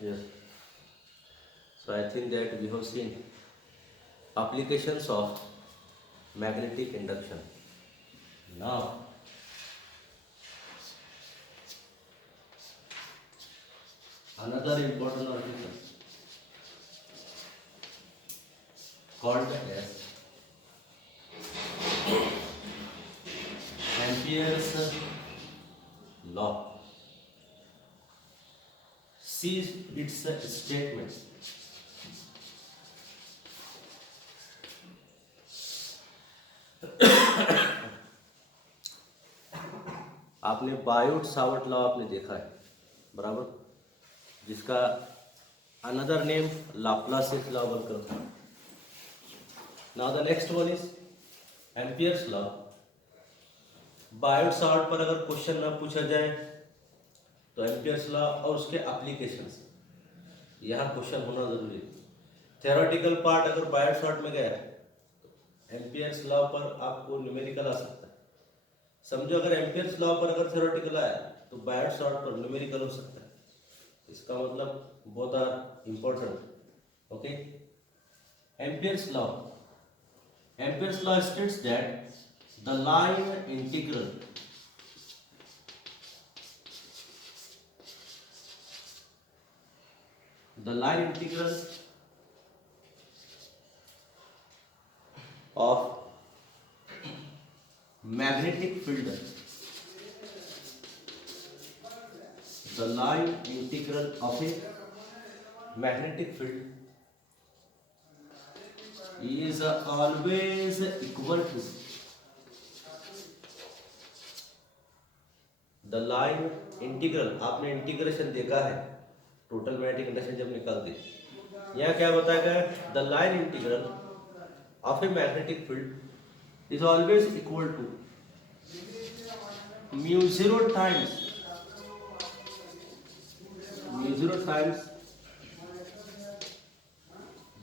Yes. So I think that we have seen applications of magnetic induction. Now, another important article called as Ampere's law. See its statement. आपने Biot Savart law आपने देखा है, बराबर, जिसका another name लाप्लासियस law बनकर था। Now the next one is Ampere's law. Biot Savart पर अगर क्वेश्चन ना पूछा जाए तो एम्पियर्स लॉ और उसके एप्लीकेशंस, यहाँ क्वेश्चन होना जरूरी है। थ्योरेटिकल पार्ट अगर बायोट सावर्ट में गया तो एम्पियर्स लॉ पर आपको न्यूमेरिकल आ सकता है। समझो अगर एम्पियर्स लॉ पर अगर थ्योरेटिकल आया तो बायोट सावर्ट पर न्यूमेरिकल हो सकता है। इसका मतलब both are important. Okay, Ampere's law states that the line integral of magnetic field, the line integral of a magnetic field is always equal to the line integral। आपने integration देखा है total magnetic induction जब निकालते, यहाँ क्या बताया गया है? The line integral of a magnetic field is always equal to mu zero times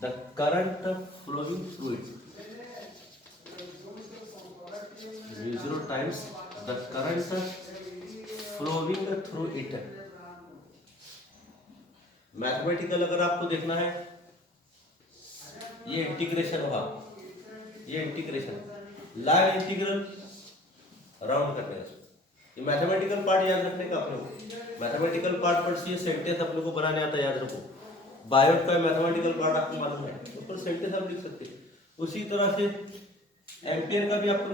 the current flowing through it, mu0 times the current flowing through it। Mathematical अगर आपको देखना है, ये इंटीग्रेशन होगा, ये इंटीग्रेशन लाइन इंटीग्रल राउंड करने का, ये मैथमेटिकल पार्ट याद रखने का अपने को। मैथमेटिकल पार्ट पर से सेंटेंस अपने को बनाने आता है, याद रखो। बायोट का मैथमेटिकल पार्ट आपको मालूम है, ऊपर सेंटेंस आप लिख सकते हैं। उसी तरह से एम्पियर का भी आपको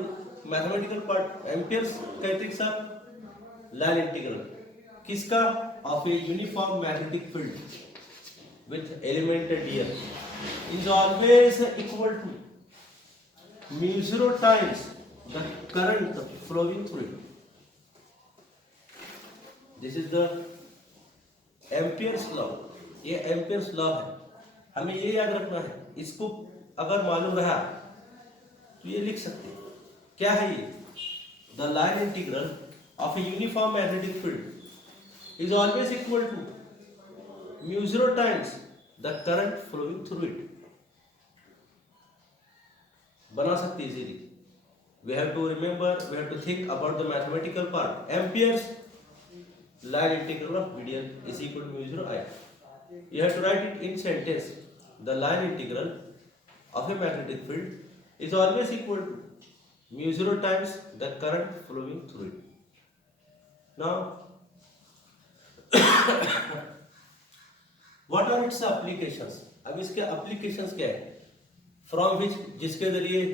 मैथमेटिकल पार्ट, एम्पियर्स कहते हैं सर लाइन इंटीग्रल किसका? Of a uniform magnetic field with element dear is always equal to म्यू0 times the current flowing through it. This is the Ampere's law. ये एम्पियर्स लॉ है, हमें ये याद रखना है। इसको अगर मालूम रहा तो ये लिख सकते हैं। क्या है ये? The line integral of a uniform magnetic field is always equal to म्यू0 times the current flowing through it. बना सकते easily. We have to remember, we have to think about the mathematical part. Ampere's line integral of median is equal to mu0 I. You have to write it in sentence. The line integral of a magnetic field is always equal to mu0 times the current flowing through it. Now, what are its applications? अब इसके applications क्या है? From which, जिसके जरिए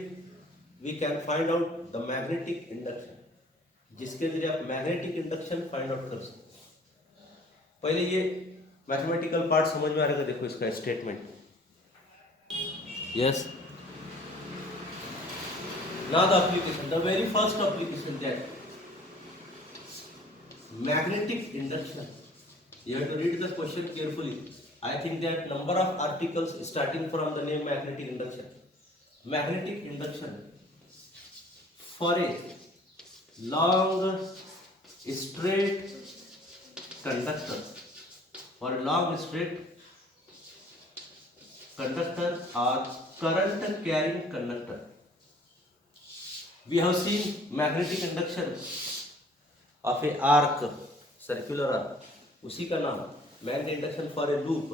we can find out the magnetic induction, जिसके जरिए आप magnetic induction find out कर सकते। पहले ये मैथमेटिकल पार्ट समझ में आ रहा है, देखो इसका statement. Yes, now the application, the very first application that magnetic induction. You have to read the question carefully. I think that number of articles starting from the name magnetic induction. Magnetic induction for a long straight conductor or long straight conductor or current carrying conductor. We have seen magnetic induction of a arc, circular arc, उसी का नाम magnetic induction for A loop,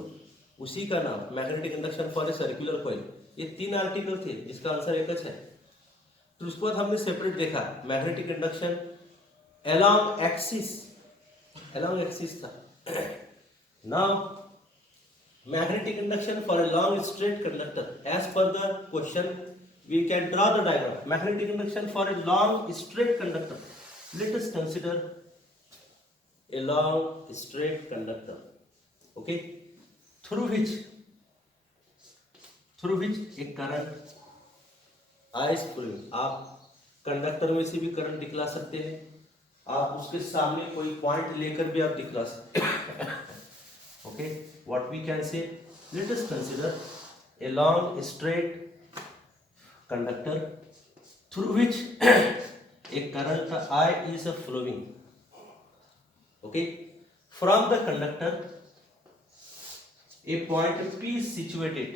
उसी का नाम magnetic induction for a circular coil. ये 3 article थे जिसका answer एक है। तो उसके बाद हमने सेपरेट देखा मैग्नेटिक इंडक्शन along axis था। Now magnetic induction for a long straight conductor, as per the question we can draw the diagram. Magnetic induction for a long straight conductor, let us consider a long straight conductor, okay, through which a current is flowing। आप conductor में से भी current दिखला सकते हैं, आप उसके सामने कोई पॉइंट लेकर भी आप दिखला सकते हैं। Okay, what we can say, let us consider a long straight conductor through which a current I is flowing, okay, from the conductor a point P is situated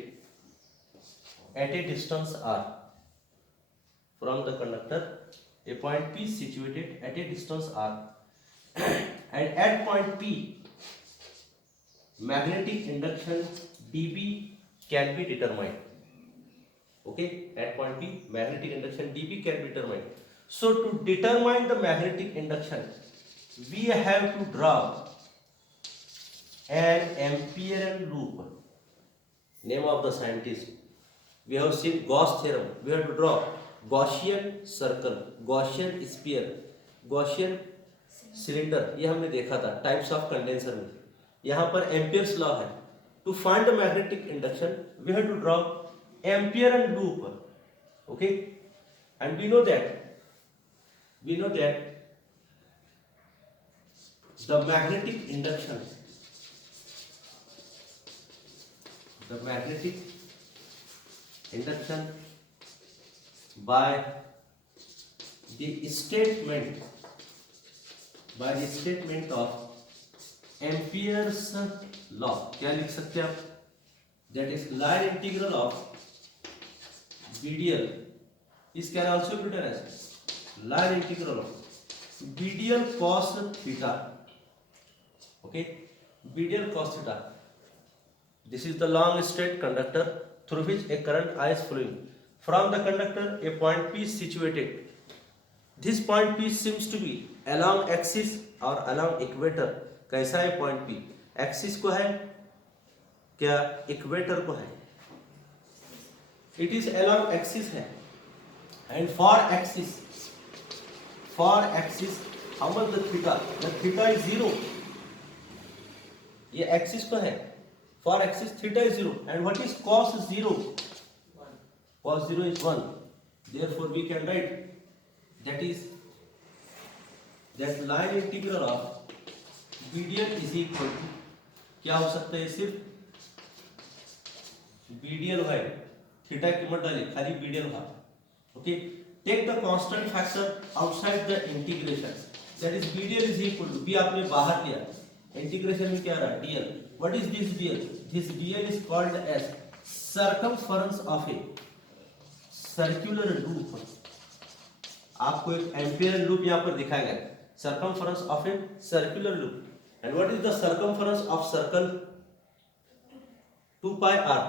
at a distance r, from the conductor a point P is situated at a distance r, and at point P magnetic induction dB can be determined, okay, at point P magnetic induction dB can be determined। So to determine the magnetic induction we have to draw an Amperian loop। Name of the scientist, we have seen Gauss theorem, we have to draw Gaussian circle, Gaussian sphere, Gaussian cylinder, ये हमने देखा था types of condenser में। यहाँ पर Ampere's law है, to find the magnetic induction we have to draw Amperian loop, okay, and we know that the magnetic induction by the statement of Ampere's law, क्या लिख सकते हैं आप, that is line integral of B dl is can also be written as line integral of B dl cos theta, okay, B dl cos theta। This is the long straight conductor through which a current I is flowing from the conductor a point P is situated। This point P seems to be along axis or along equator। कैसा है point P, axis को है क्या equator को है, it is along axis है, and for axis how much the theta is 0, ये axis को है, for axis theta is 0, and what is cos 0, cos 0 is 1, therefore we can write that line integral of B dl is equal to, क्या हो सकता है, सिर्फ B dl है, theta की मत डालिए, खाली B dl है, ओके। Take the constant factor outside the integration, that is B dl is equal to, B आपने बाहर लिया, इंटीग्रेशन में क्या रहा, dl, what is this dl, this dl is called as circumference of a circular loop। आपको एक ampere loop यहाँ पर दिखाया गया, circumference of a circular loop, and what is the circumference of circle, 2 pi r,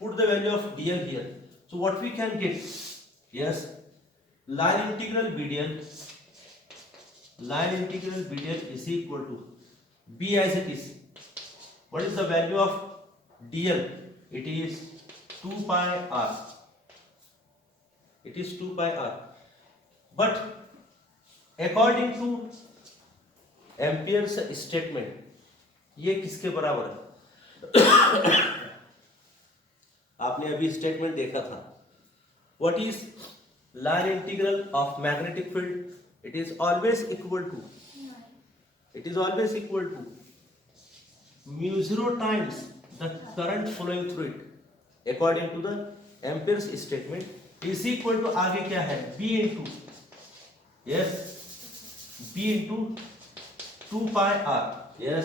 put the value of dl here, so what we can get, yes, line integral B dl is equal to B as it is, what is the value of dl, it is 2 pi r, it is 2 pi r, but according to Ampere's statement ये किसके बराबर है, आपने अभी statement देखा था, what is line integral of magnetic field, it is always equal to mu 0 times the current flowing through it, according to the Ampere's statement, is equal to आगे क्या है, B into, yes, B into 2 pi r, yes,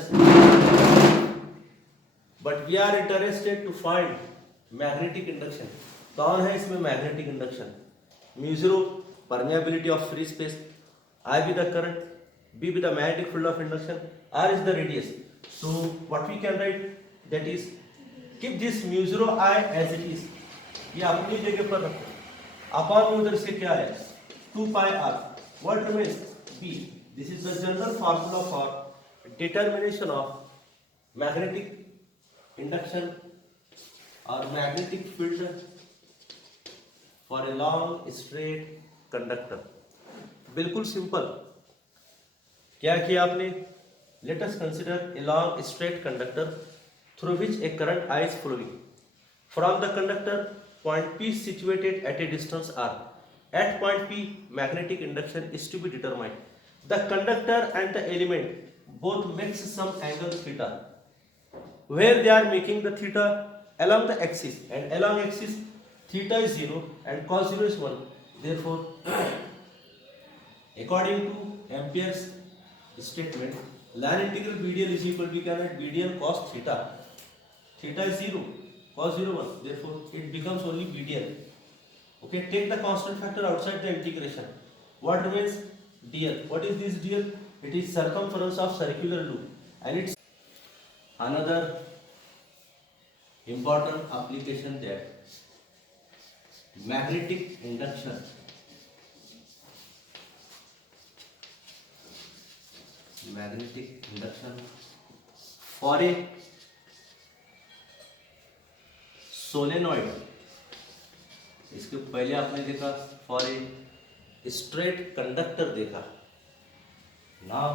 but we are interested to find magnetic induction। कौन है इसमें magnetic induction, mu 0 permeability of free space, I be the current, B be the magnetic field of induction, R is the radius। So what we can write, that is keep this mu 0 I as it is, ये अपनी जगह पर रखो, upon में उधर से क्या है 2 pi r, what remains b. This is the general formula for determination of magnetic induction or magnetic field for a long straight conductor. बिल्कुल सिंपल, क्या किया आपने, let us consider a long straight conductor through which a current I is flowing from the conductor. Point P is situated at a distance r. At point P, magnetic induction is to be determined. The conductor and the element both makes some angle theta, where they are making the theta along the axis, and along axis theta is 0 and cos 0 is 1. Therefore, according to Ampere's statement, line integral BDL is equal to, we can write BDL cos theta. Theta is 0, cos 0 1. Therefore, it becomes only BDL. Okay, take the constant factor outside the integration. What remains? DL. What is this DL? It is circumference of circular loop, and it's another important application that magnetic induction. Magnetic induction for a solenoid, इसके पहले आपने देखा for a straight conductor देखा, now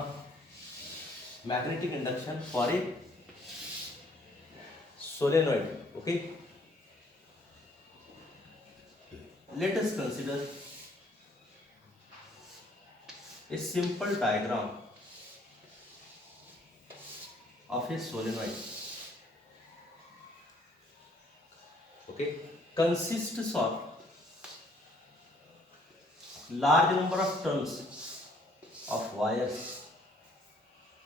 magnetic induction for A solenoid. Okay, let us consider a simple diagram of a solenoid. Okay, consists of large number of turns of wires.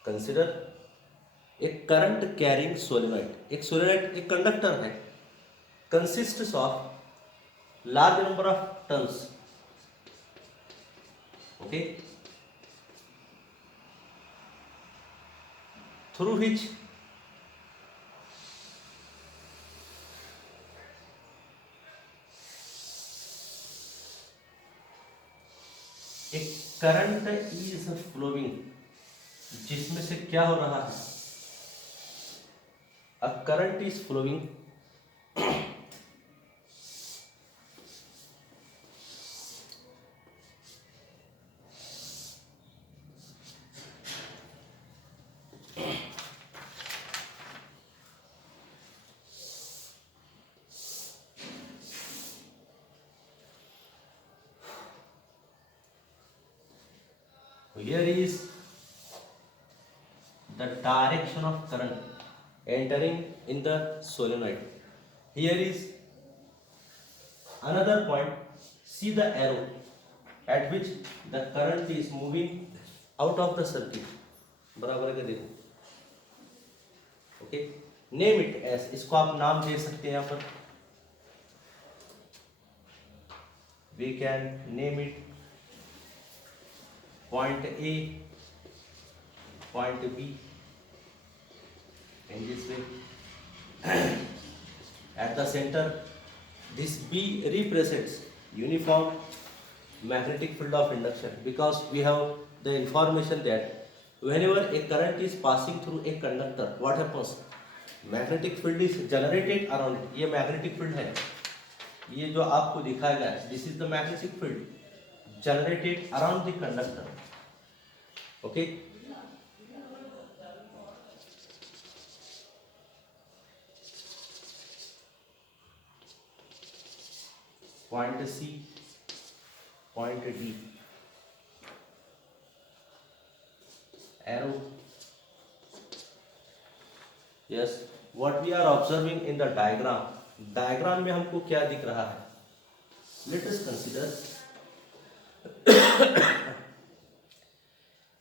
Consider a current carrying solenoid. एक solenoid एक conductor है, consists of large number of turns. Okay, through which a current is flowing, जिसमें से क्या हो रहा है, a current is flowing here is the direction of current entering in the solenoid. Here is another point, see the arrow at which the current is moving out of the circuit. बराबर के देखो. Okay, name it S, इसको आप नाम दे सकते हैं यहाँ पर, we can name it point A, point B, in this way. At the center, this B represents uniform magnetic field of induction, because we have the information that whenever a current is passing through a conductor, what happens? Magnetic field is generated around it. ये magnetic field है, ये जो आपको दिखाया गया है, this is the magnetic field generated around the conductor. Okay, point C, point D, arrow. Yes, what we are observing in the diagram, diagram में हमको क्या दिख रहा है, let us consider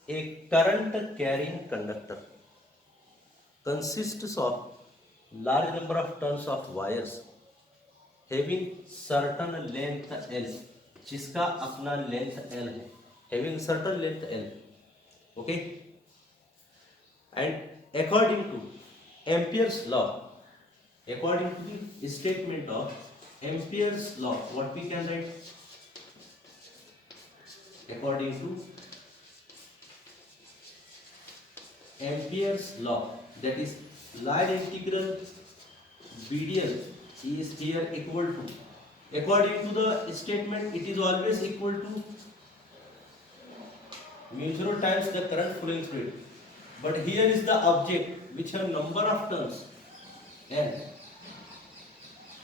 a current carrying conductor consists of large number of turns of wires having certain length L, जिसका अपना length L है, having certain length L. Okay, and according to Ampere's law, according to the statement of Ampere's law, what we can write? According to Ampere's law, that is line integral BDL is here equal to, according to the statement, it is always equal to mu 0 times the current flowing fluid. But here is the object which have number of turns n,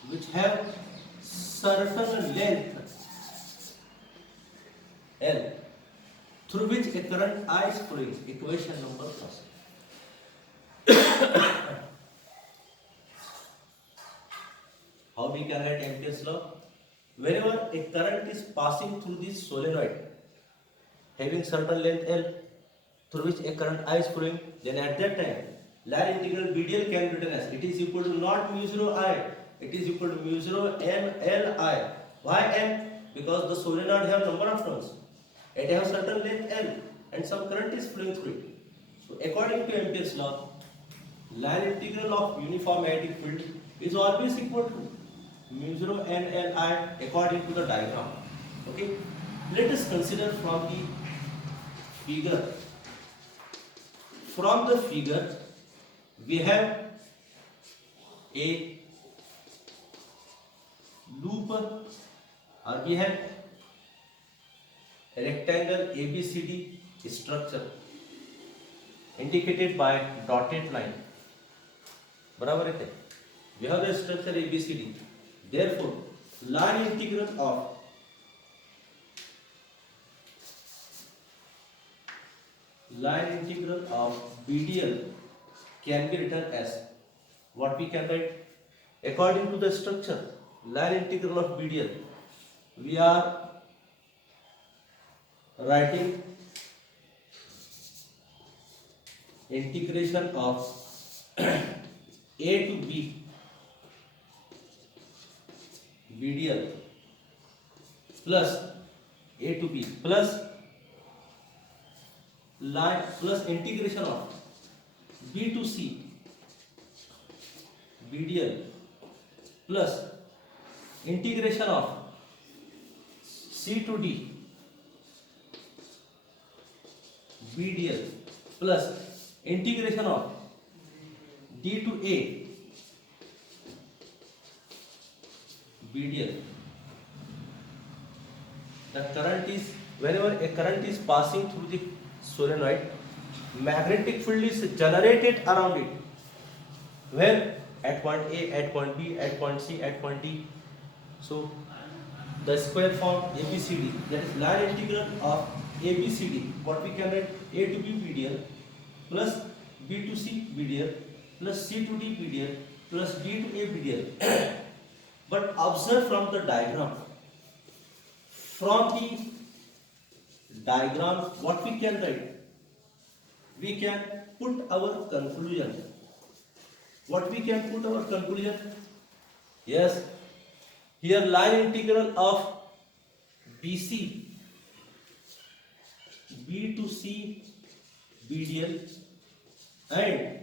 which have certain length L, through which a current I is flowing. Equation number first. How we can write Ampere's law? Whenever a current is passing through this solenoid having certain length L, through which a current I is flowing, then at that time line integral BDL can be written as, it is equal to not mu 0 I, it is equal to mu 0 n L I. Why n? Because the solenoid have number of turns, it has certain length L and some current is flowing through it. So according to Ampere's law, line integral of uniform magnetic field is always equal to mu 0 n L I according to the diagram. Okay, let us consider from the figure. From the figure we have a loop, or we have a rectangle ABCD structure indicated by dotted line. बराबर है? We have the structure ABCD. Therefore, line integral of BDL can be written as, what we can write? According to the structure, line integral of BDL, we are writing integration of A to B BDL plus A to B plus line plus integration of B to C BDL plus integration of C to D BDL plus integration of D to A BDL. The current is, whenever a current is passing through the solenoid, magnetic field is generated around it. Where? At point A, at point B, at point C, at point D. So the square form ABCD, that is line integral of ABCD, what we can write? A to B BDL plus B to C BDL plus C to D BDL plus D to A BDL. But observe from the diagram. From the diagram, what we can write? We can put our conclusion. What we can put our conclusion? Yes, here line integral of BC, B to C BDL and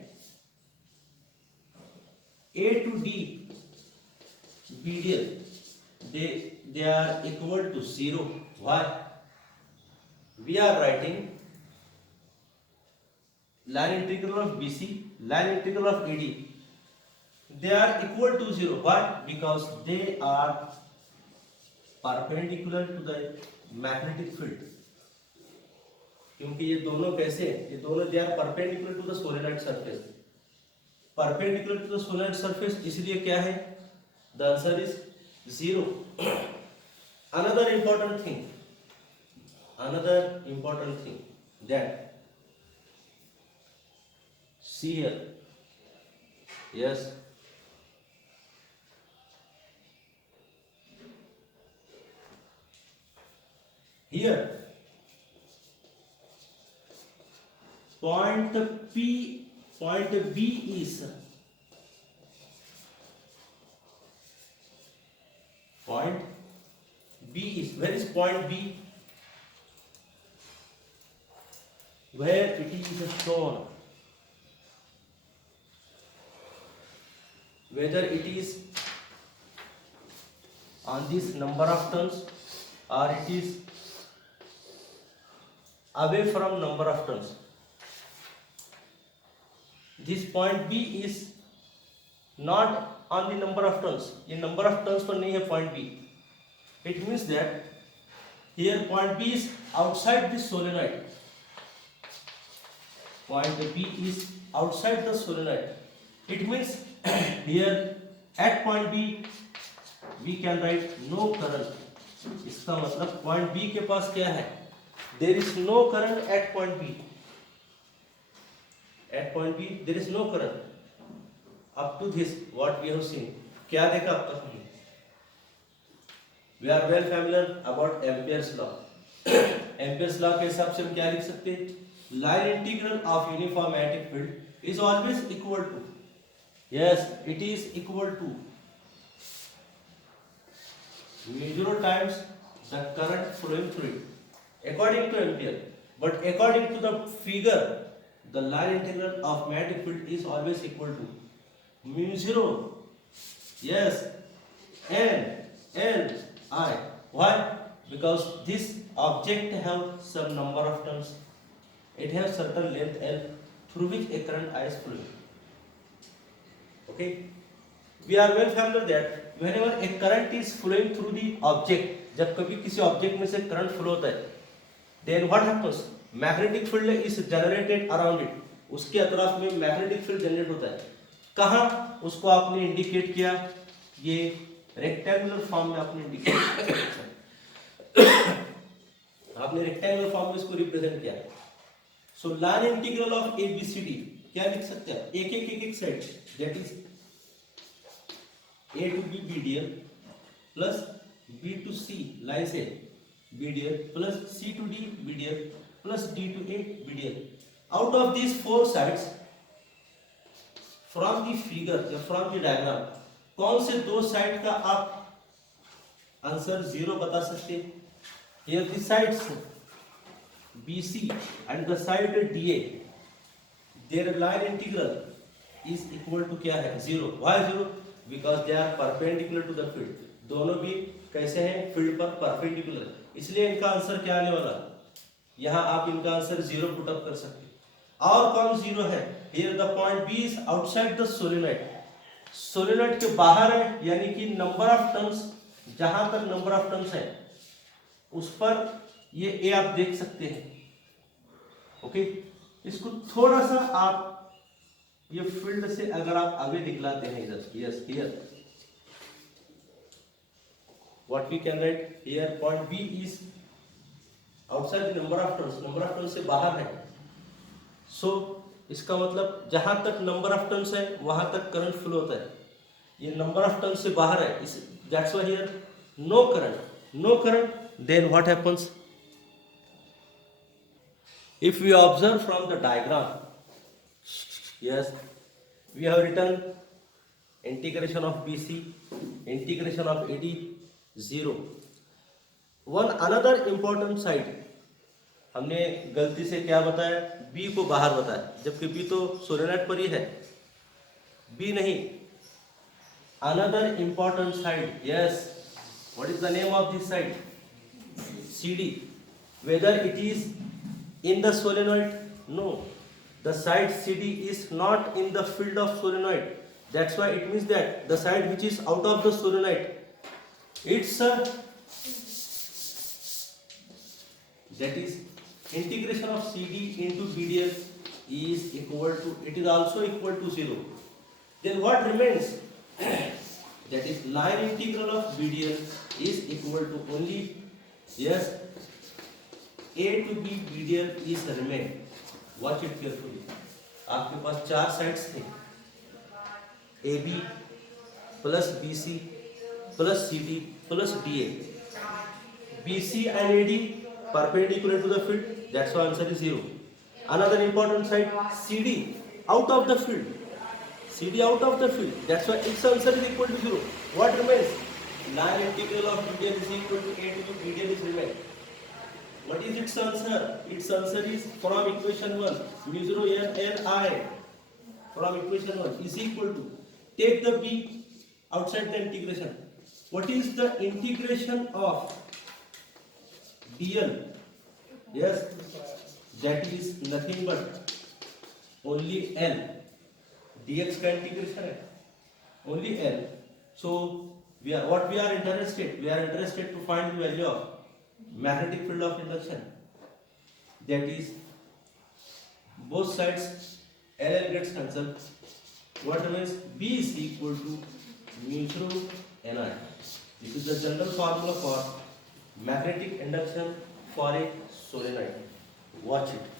A to D BDL, they are equal to 0. Why? We are writing line integral of BC, line integral of AD, they are equal to 0. Why? Because they are perpendicular to the magnetic field. क्योंकि ये दोनों कैसे, ये दोनों they are perpendicular to the solenoid surface. Perpendicular to the solenoid surface, इसलिए क्या है? The answer is 0. Another important thing that, see here, yes, here point B is where is point B? Where it is shown whether it is on this number of turns or it is away from number of turns. This point B is not on the number of turns. ये number of turns पर नहीं है point B. It means that here point B is outside the solenoid. Point B is outside the solenoid. It means here at point B we can write no current. इसका मतलब point B के पास क्या है? There is no current at point B. At point B there is no current. Up to this what we have seen. क्या देखा अब तक हमने? We are well familiar about Ampere's law. Ampere's law के हिसाब से हम क्या लिख सकते हैं? Line integral of uniform magnetic field is always equal to. Yes, it is equal to mu0 times the current flowing through it, according to Ampere. But according to the figure, the line integral of magnetic field is always equal to mu0. Yes, N I. Why? Because this object have some number of turns. It has certain length L through which a current I is flowing. Okay, we are well familiar that whenever a current is flowing through the object, जब कभी किसी object में से current flow होता है, then what happens? Magnetic field is generated around it. उसके अतराफ में magnetic field generate होता है. कहाँ? उसको आपने इंडिकेट किया, ये रेक्टेंगुलर फॉर्म में आपने इंडिकेट आपने रेक्टेंगुलर फॉर्म में इसको रिप्रेजेंट किया. So line integral of ABCD क्या लिख सकते हैं? एक side, that is A to B BDL plus B to C line से BDL plus C to D BDL plus D to A BDL. Out of these four sides, from the figure या from the diagram, कौन से दो side का आप answer 0 बता सकते हैं? Here the sides BC and the side DA, their line integral is equal to क्या है? 0. Why 0? Because they are perpendicular to the field. दोनों भी कैसे हैं? फील्ड पर परपेंडिकुलर. इसलिए इनका आंसर क्या आने वाला? यहाँ आप इनका आंसर 0 पुट अप कर सकते हैं. और कौन 0 है? Here the point B is outside the solenoid. Solenoid के बाहर है, यानी कि नंबर ऑफ टर्न्स, जहां तक नंबर ऑफ टर्न्स है उस पर ये ए आप देख सकते हैं. ओके, इसको थोड़ा सा आप ये फील्ड से अगर आप आगे दिखलाते हैं इधर, yes here what we can write, here point B is outside the number of turns से बाहर है. सो इसका मतलब जहां तक नंबर ऑफ टर्न्स है वहां तक करंट फ्लो होता है. ये नंबर ऑफ टर्न्स से बाहर है, इस that's why here no current. Then what happens? If we observe from the diagram, yes, we have written integration of BC, integration of AD 0. One another important side, हमने गलती से क्या बताया? B को बाहर बताया, जबकि B तो सोलेनॉइड पर ही है, B नहीं. Another important side, yes, what is the name of this side? CD. Whether it is in the solenoid? No, the side CD is not in the field of solenoid. That's why it means that the side which is out of the solenoid, it's that is integration of CD into BDL is equal to, it is also equal to 0. Then what remains? That is line integral of BDL is equal to only, yes, A to B BDL is remain. Watch it carefully. आपके पास चार sides थे, AB plus BC plus CD plus DA. BC and AD perpendicular to the field. That's why answer is 0. Another important side, CD out of the field. CD out of the field. That's why its answer is equal to 0. What remains? Line integral of BDL is equal to A to B BDL is remain. What is its answer? Its answer is from equation 1, mu0 N I from equation 1 is equal to take the B outside the integration. What is the integration of dl? Yes, that is nothing but only L. dx का integration है only L. So what we are interested? We are interested to find the value of magnetic field of induction. That is both sides L gets cancelled. What remains? B is equal to mu through Ni. This is the general formula for magnetic induction for a solenoid. Watch it.